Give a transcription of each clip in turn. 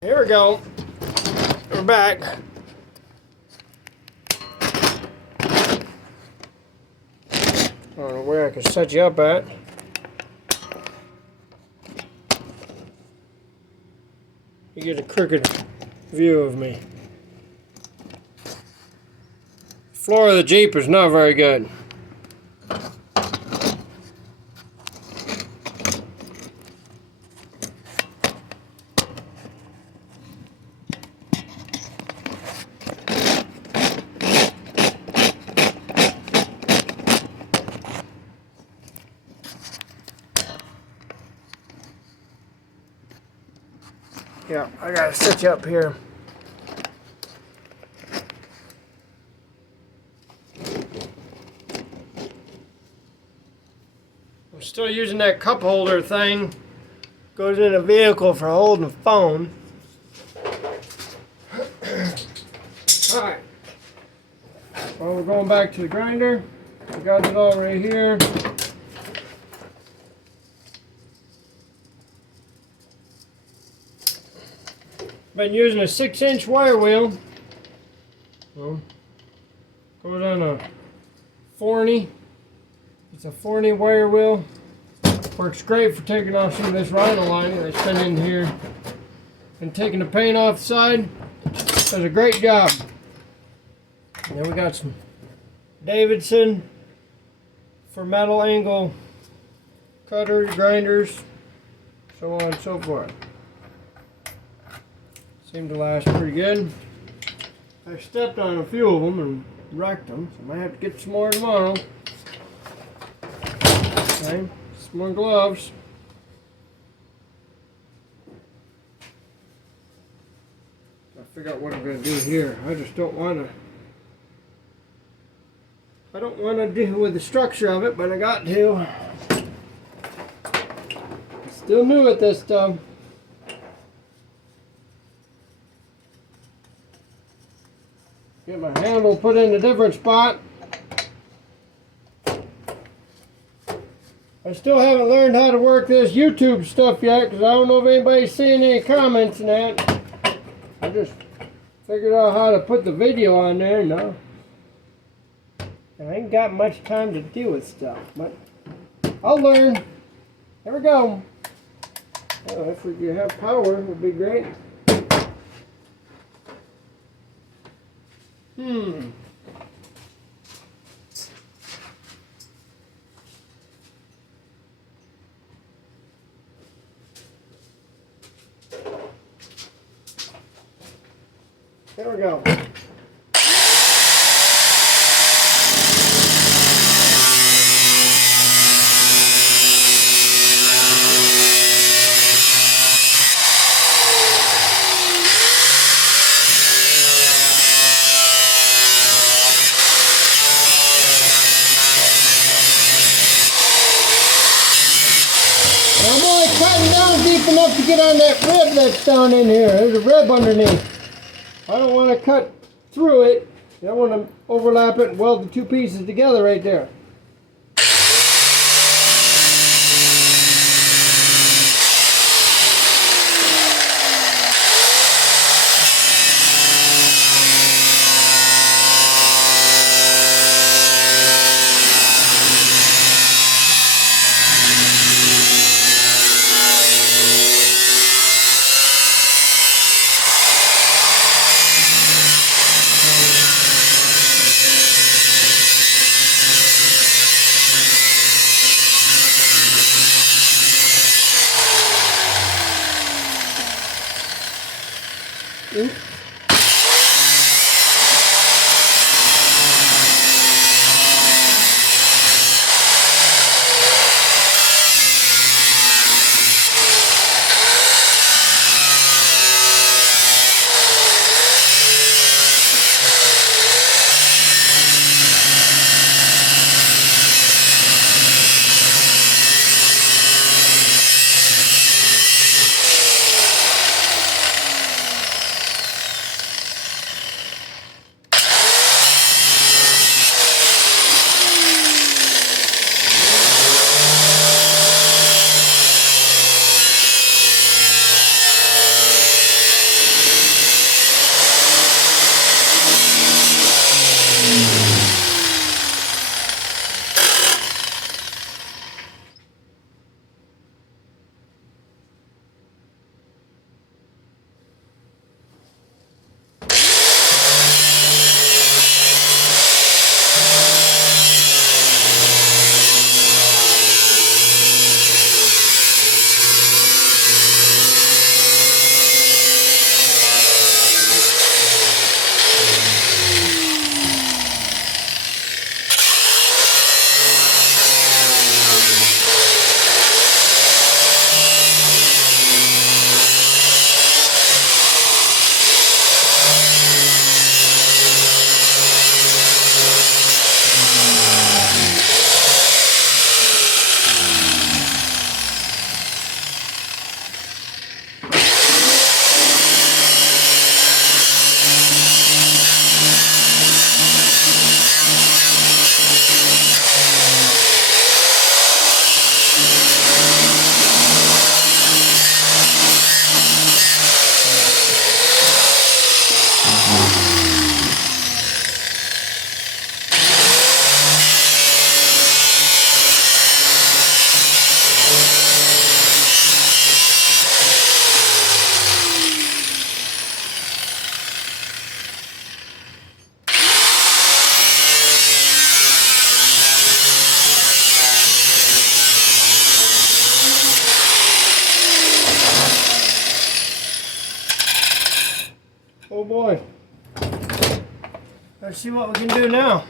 Here we go. We're back. I don't know where I can set you up at. You get a crooked view of me. The floor of the Jeep is not very good. Yeah, I gotta set you up here. I'm still using that cup holder thing. Goes in a vehicle for holding the phone. Alright. Well, we're going back to the grinder. I got it all right here. Been using a 6-inch wire wheel. Well, goes on a 40. It's a 40 wire wheel. Works great for taking off some of this rhino lining that's been in here and taking the paint off the side. Does a great job. And then we got some Davidson for metal angle cutters, grinders, so on and so forth. Seem to last pretty good. I stepped on a few of them and wrecked them, so I might have to get some more tomorrow. Okay, some more gloves. Gotta figure out what I'm gonna do here. I just don't wanna. I don't wanna deal with the structure of it, but I got to. Still new at this stuff. Get my handle put in a different spot. I still haven't learned how to work this YouTube stuff yet because I don't know if anybody's seeing any comments in that. I just figured out how to put the video on there now. I ain't got much time to deal with stuff, but I'll learn. There we go. Oh, if we could have power, it would be great. There we go. I'm only cutting down deep enough to get on that rib that's down in here. There's a rib underneath. I don't want to cut through it. I don't want to overlap it and weld the two pieces together right there. Oh boy. Let's see what we can do now.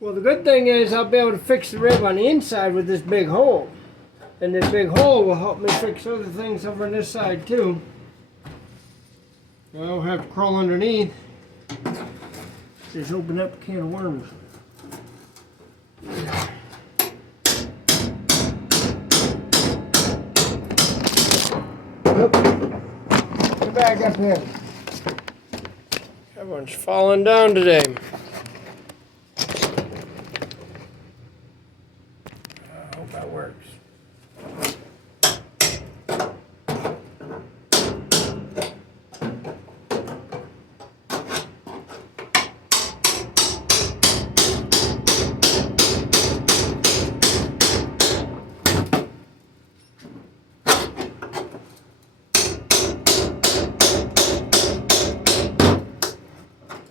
Well, the good thing is I'll be able to fix the rib on the inside with this big hole. And this big hole will help me fix other things over on this side too. I don't have to crawl underneath. Just open up a can of worms. Get back up here. Everyone's falling down today. I hope that works.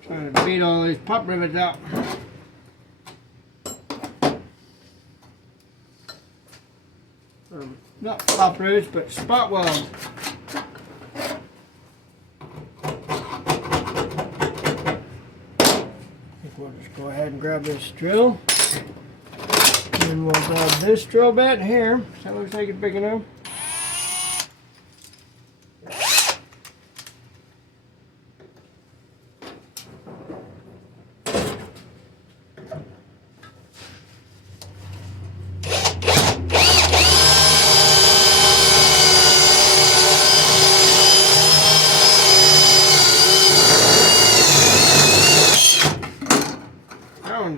Trying to beat all these pop rivets out. Not pop rivets, but spot welds. We'll just go ahead and grab this drill. And we'll grab this drill bit here. That looks like it's big enough.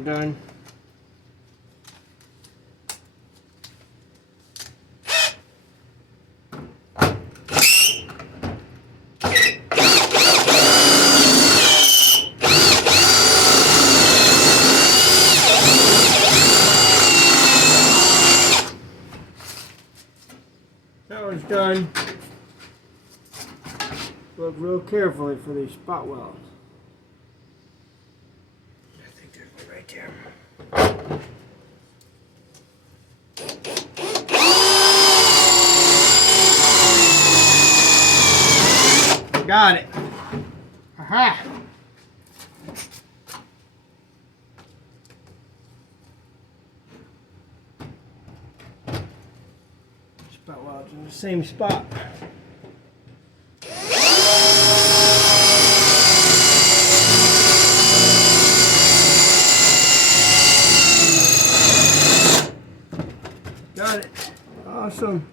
Done. That one's done. Look real carefully for these spot welds. Right there. Got it. Aha. Spot welds in the same spot. Got it. Awesome.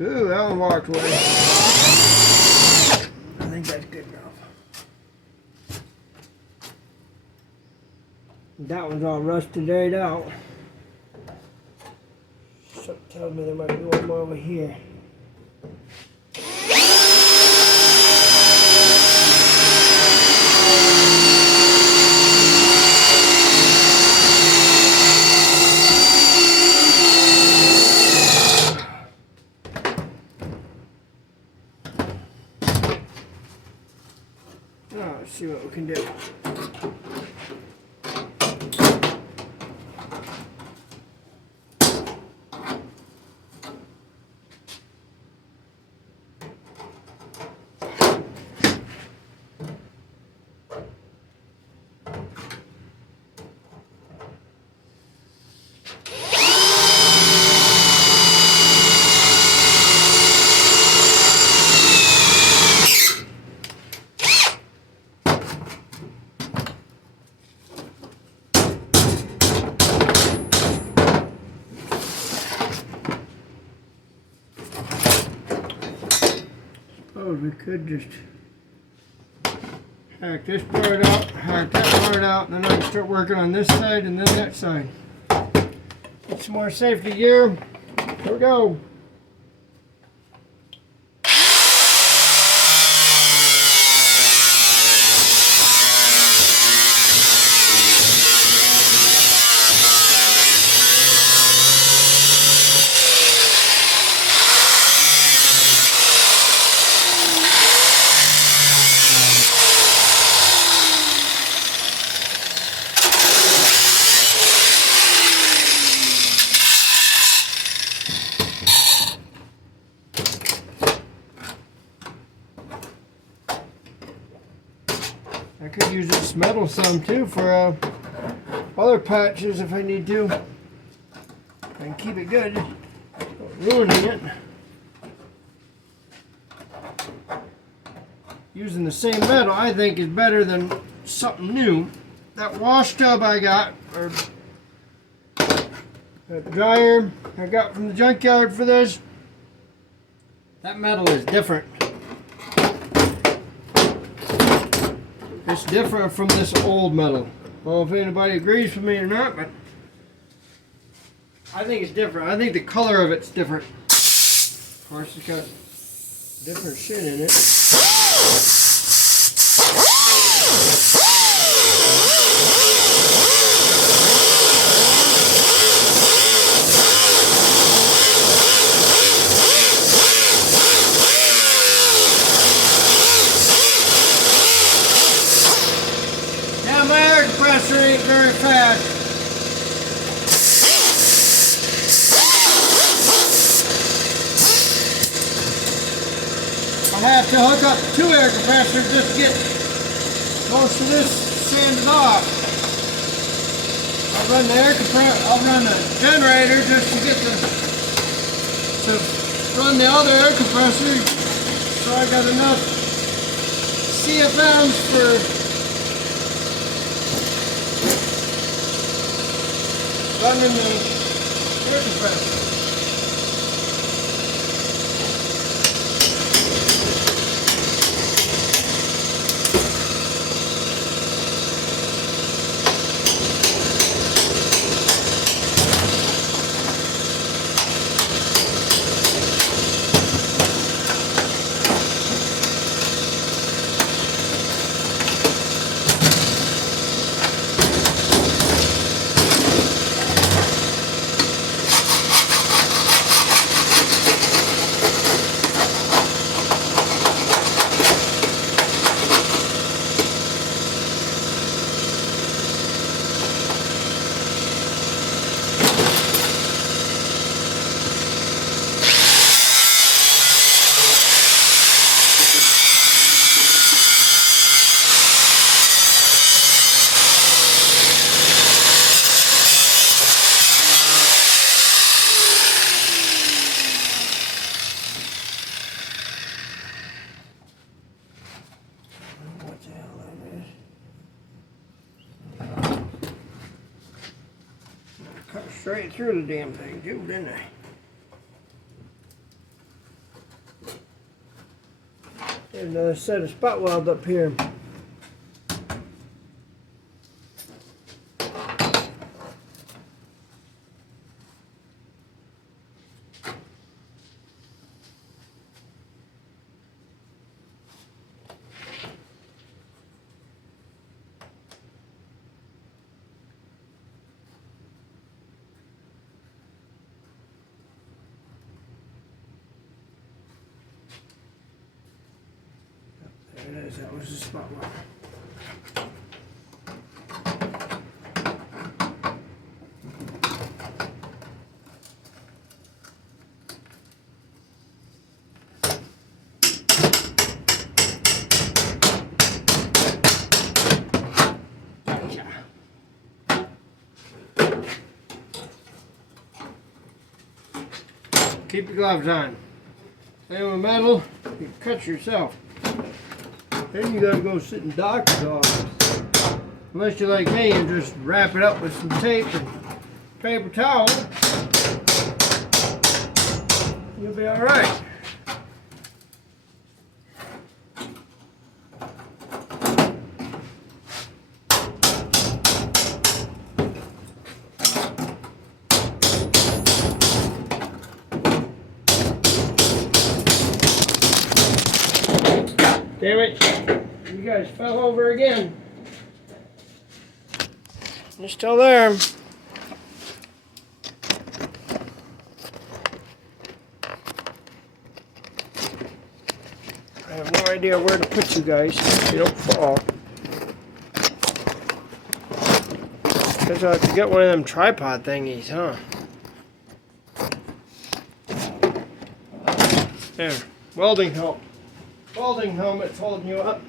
Ooh, that one walked away. I think that's good enough. That one's all rusted right out. Something tells me there might be one more over here. Let's see what we can do. suppose we could just hack this part out, hack that part out, and then I can start working on this side and then that side. Get some more safety gear. Here we go. I could use this metal some too for other patches if I need to. I can keep it good, without ruining it. Using the same metal I think is better than something new. That wash tub I got, or that dryer I got from the junkyard for this, that metal is different. It's different from this old metal. I don't know if anybody agrees with me or not, but I think it's different. I think the color of it's different. Of course, it's got different shit in it. Compressor ain't very fast. I have to hook up 2 air compressors just to get most of this sanded off. I'll run the air compressor, I'll run the generator just to get to run the other air compressor, so I got enough CFMs for running the air compressor. Cut straight through the damn thing too, didn't I? There's another set of spot welds up here. There it is, that was the spot weld. Keep your gloves on. Same with metal, you cut yourself. Then you gotta go sit in doctor's office. Unless you're like me and just wrap it up with some tape and paper towel, you'll be alright. Damn it. You guys fell over again. You're still there. I have no idea where to put you guys so you don't fall. Guess I'll have to get one of them tripod thingies, huh? There. Welding helmet. Welding helmet's holding you up.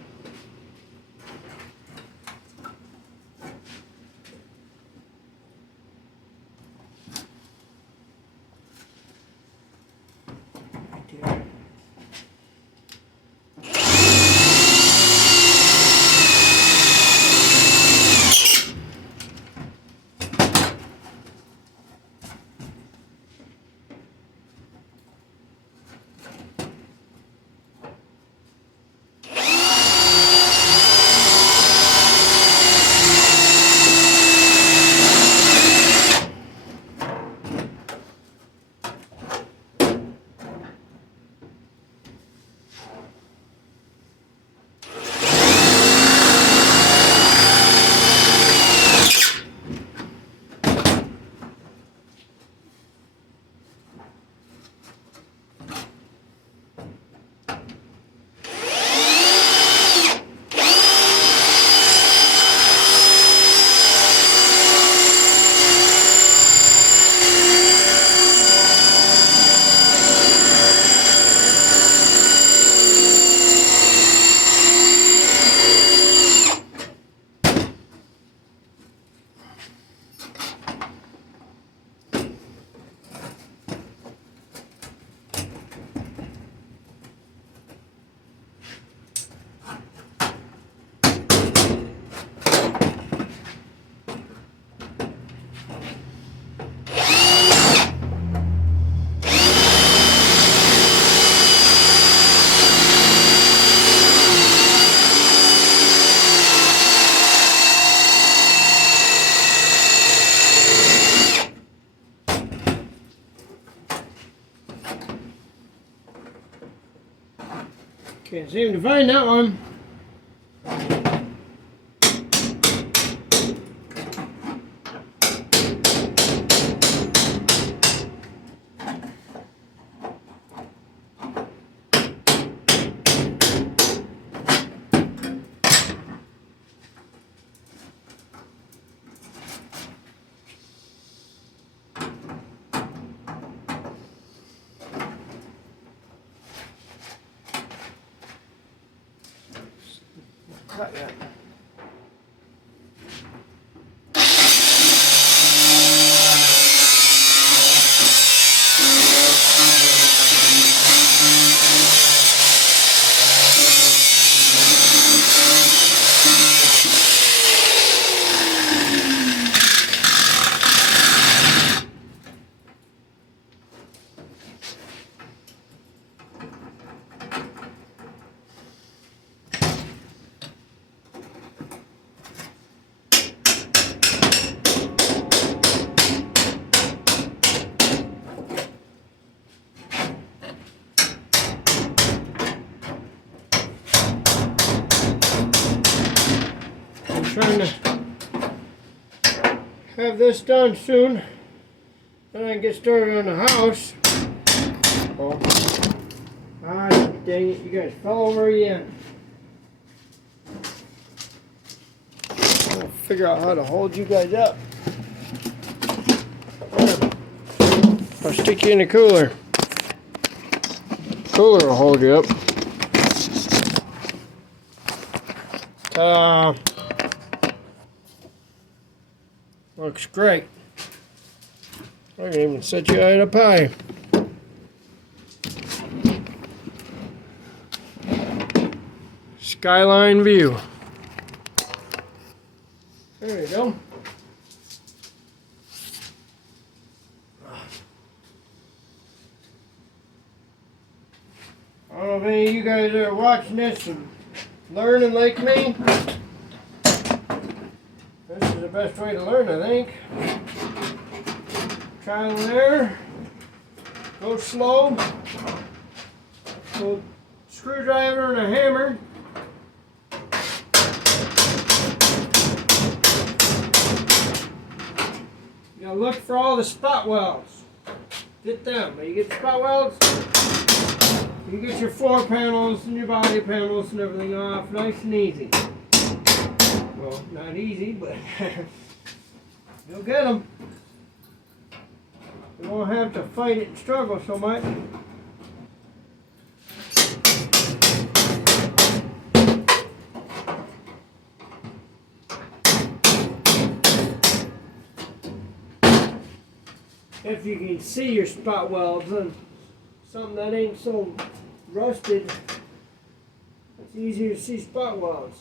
Can't seem to find that one. Cut yet. Trying to have this done soon, then I can get started on the house. Oh, ah, dang it! You guys fell over again. I'll figure out how to hold you guys up. I'll stick you in the cooler. Cooler will hold you up. Looks great. I can even set you out a pie. Skyline view. There you go. I don't know if any of you guys are watching this and learning like me. This is the best way to learn, I think. Trial and error. Go slow. Go screwdriver and a hammer. You gotta look for all the spot welds. Get them. When you get the spot welds, you get your floor panels and your body panels and everything off nice and easy. Well, not easy, but you'll get them. You won't have to fight it and struggle so much. If you can see your spot welds and something that ain't so rusted, it's easier to see spot welds.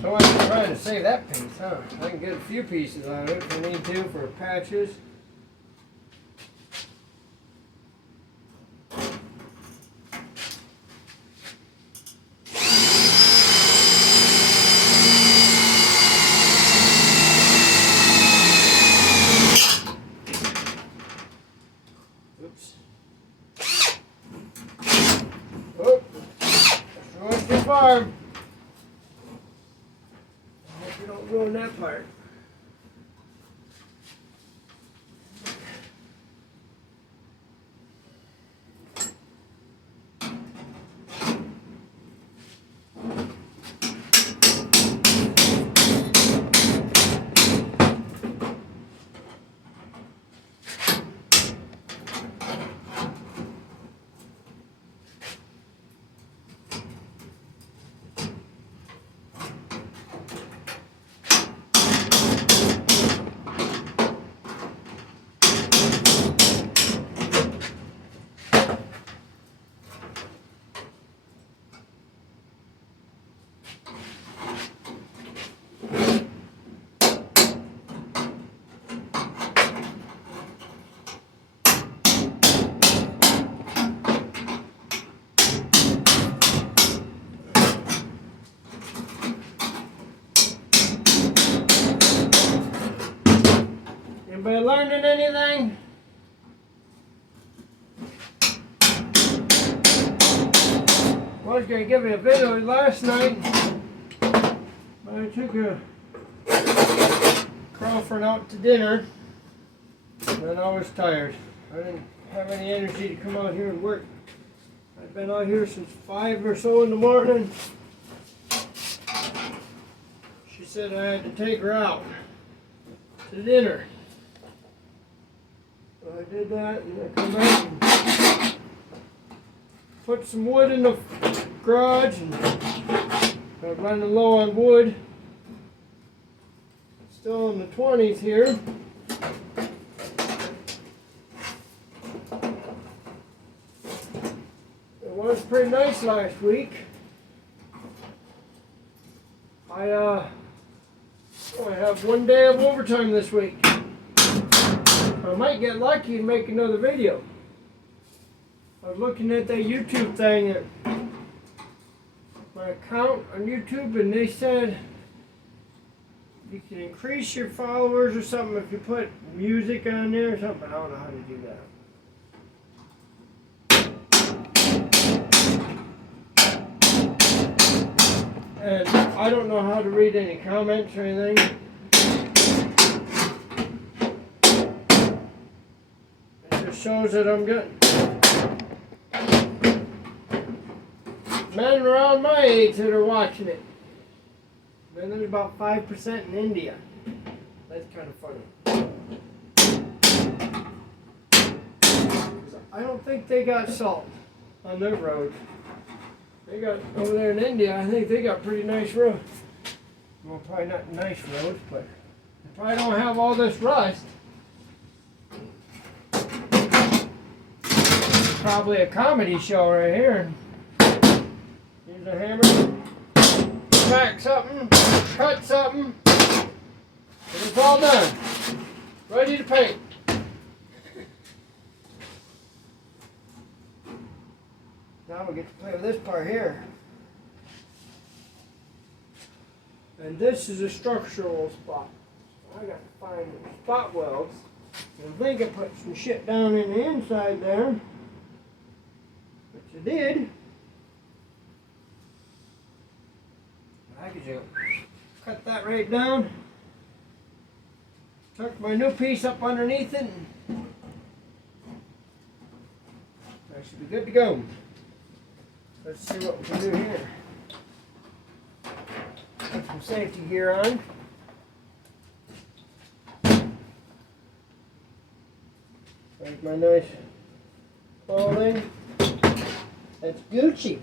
So I'm trying to save that piece, huh? I can get a few pieces out of it if I need to for patches. Oops. Oh, that's going too far. Hope you don't ruin that part. Anybody learning anything? I was going to give you a video last night, but I took a Crawford out to dinner, and then I was tired. I didn't have any energy to come out here and work. I've been out here since 5 or so in the morning. She said I had to take her out to dinner. So I did that, and I come back and put some wood in the garage, and I'm running low on wood. Still in the 20s here. It was pretty nice last week. I only have 1 day of overtime this week. I might get lucky and make another video. I was looking at that YouTube thing, at my account on YouTube, and they said you can increase your followers or something if you put music on there or something. I don't know how to do that. And I don't know how to read any comments or anything. It just shows that I'm good. Men around my age that are watching it. Then there's about 5% in India. That's kind of funny. I don't think they got salt on their roads. They got, over there in India, I think they got pretty nice roads. Well, probably not nice roads, but they probably don't have all this rust. Probably a comedy show right here. Use a hammer, smack something, cut something, and it's all done. Ready to paint. Now we'll get to play with this part here. And this is a structural spot. I got to find the spot welds. I think I put some shit down in the inside there, which I did. I could just cut that right down, tuck my new piece up underneath it, and I should be good to go. Let's see what we can do here. Put some safety gear on. There's my nice clothing. That's Gucci.